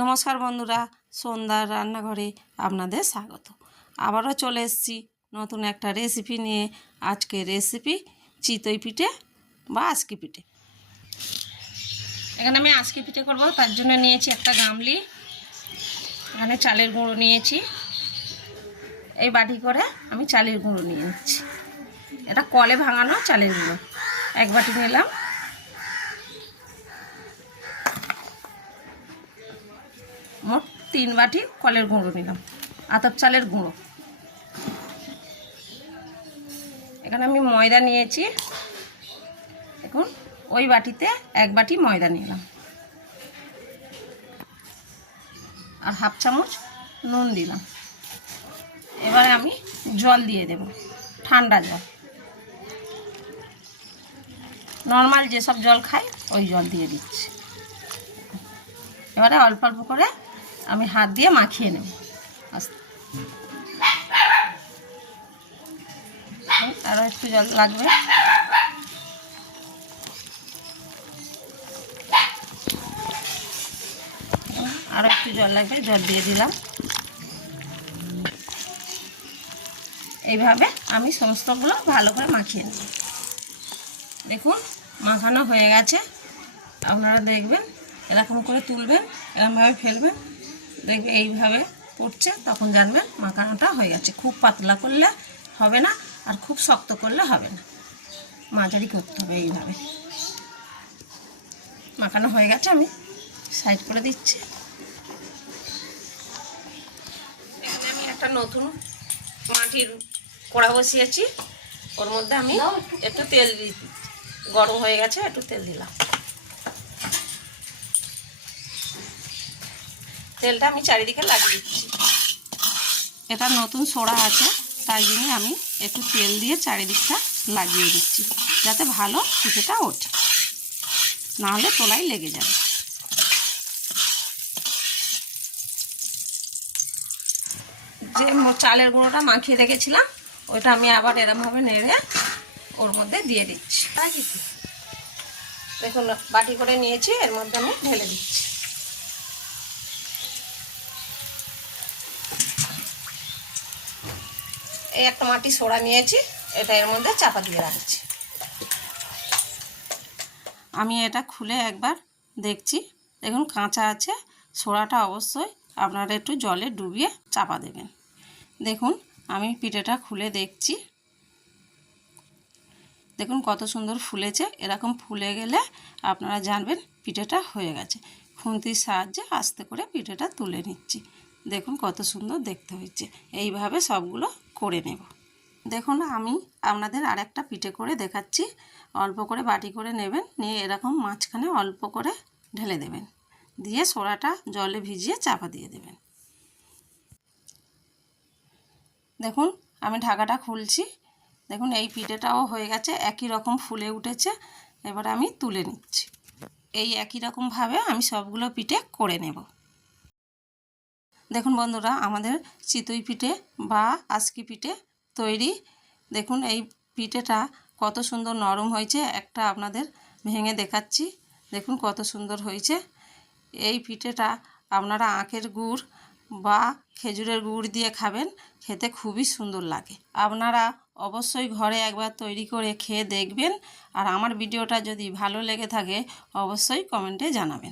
নমস্কার বন্ধুরা, সন্ধ্যার রান্নাঘরে আপনাদের স্বাগত। আবারও চলে এসেছি নতুন একটা রেসিপি নিয়ে। আজকে রেসিপি চিতই পিঠে বা আজকি পিঠে। এখানে আমি আজকি পিঠে করব, তার জন্য নিয়েছি একটা গামলি, এখানে চালের গুঁড়ো নিয়েছি। এই বাটি করে আমি চালের গুঁড়ো নিয়ে নিচ্ছি। এটা কলে ভাঙানো চালের গুঁড়ো, এক বাটি নিলাম। মোট 3 বাটি কলের গুঁড়ো নিলাম, আতপ চালের গুঁড়ো। এখানে আমি ময়দা নিয়েছি, দেখুন ওই বাটিতে 1 বাটি ময়দা নিলাম, আর হাফ চামচ নুন দিলাম। এবারে আমি জল দিয়ে দেব, ঠান্ডা জল, নর্মাল যেসব জল খাই ওই জল দিয়ে দিচ্ছি। এবারে অল্প অল্প করে আমি হাত দিয়ে মাখিয়ে নেব। আরও একটু জল লাগবে। আরও একটু জল লাগবে, জল দিয়ে দিলাম। এইভাবে আমি সমস্তগুলো ভালো করে মাখিয়ে নেব। দেখুন মাখানো হয়ে গেছে। আপনারা দেখবেন, এরকম করে তুলবেন, এরকমভাবে ফেলবেন, দেখবে এইভাবে পড়ছে, তখন জানবেন মাখানোটা হয়ে গেছে। খুব পাতলা করলে হবে না, আর খুব শক্ত করলে হবে না, মাঝারি করতে হবে। এইভাবে মাখানো হয়ে গেছে, আমি সাইড করে দিচ্ছি। এখানে আমি একটা নতুন মাটির কড়া বসিয়েছি, ওর মধ্যে আমি একটু তেল দিচ্ছি। গরম হয়ে গেছে, একটু তেল দিলাম। তেলটা আমি চারিদিকে লাগিয়ে দিচ্ছি। এটা নতুন সোড়া আছে, তাই জন্য আমি একটু তেল দিয়ে চারিদিকটা লাগিয়ে দিচ্ছি, যাতে ভালো পিঠেটা ওঠে, নাহলে তোলাই লেগে যাবে। যে চালের গুঁড়োটা মাখিয়ে রেখেছিলাম, ওইটা আমি আবার এরমভাবে নেড়ে ওর মধ্যে দিয়ে দিচ্ছি। দেখুন বাটি করে নিয়েছি, এর মধ্যে আমি ঢেলে দিচ্ছি। এই একটা মাটি সোড়া নিয়েছি, এটা এর মধ্যে চাপা দিয়ে রাখছি। আমি এটা খুলে একবার দেখছি, দেখুন কাঁচা আছে। সোড়াটা অবশ্যই আপনারা একটু জলে ডুবিয়ে চাপা দেবেন। দেখুন আমি পিঠেটা খুলে দেখছি, দেখুন কত সুন্দর ফুলেছে। এরকম ফুলে গেলে আপনারা জানবেন পিঠেটা হয়ে গেছে। খুন্তির সাহায্যে আস্তে করে পিঠেটা তুলে নিচ্ছি। দেখুন কত সুন্দর দেখতে হয়েছে। এইভাবে সবগুলো করে নেব। দেখুন আমি আপনাদের আর একটা পিঠে করে দেখাচ্ছি। অল্প করে বাটি করে নেবেন, নিয়ে এরকম মাঝখানে অল্প করে ঢেলে দেবেন, দিয়ে সোড়াটা জলে ভিজিয়ে চাপা দিয়ে দেবেন। দেখুন আমি ঢাকাটা খুলছি, দেখুন এই পিঠেটাও হয়ে গেছে, একই রকম ফুলে উঠেছে। এবার আমি তুলে নিচ্ছি। এই একই রকমভাবে আমি সবগুলো পিঠে করে নেব। দেখুন বন্ধুরা, আমাদের চিতই পিঠে বা আজকি পিঠে তৈরি। দেখুন এই পিঠেটা কত সুন্দর নরম হয়েছে। একটা আপনাদের ভেঙে দেখাচ্ছি, দেখুন কত সুন্দর হয়েছে। এই পিঠেটা আপনারা আখের গুড় বা খেজুরের গুড় দিয়ে খাবেন, খেতে খুবই সুন্দর লাগে। আপনারা অবশ্যই ঘরে একবার তৈরি করে খেয়ে দেখবেন। আর আমার ভিডিওটা যদি ভালো লেগে থাকে অবশ্যই কমেন্টে জানাবেন।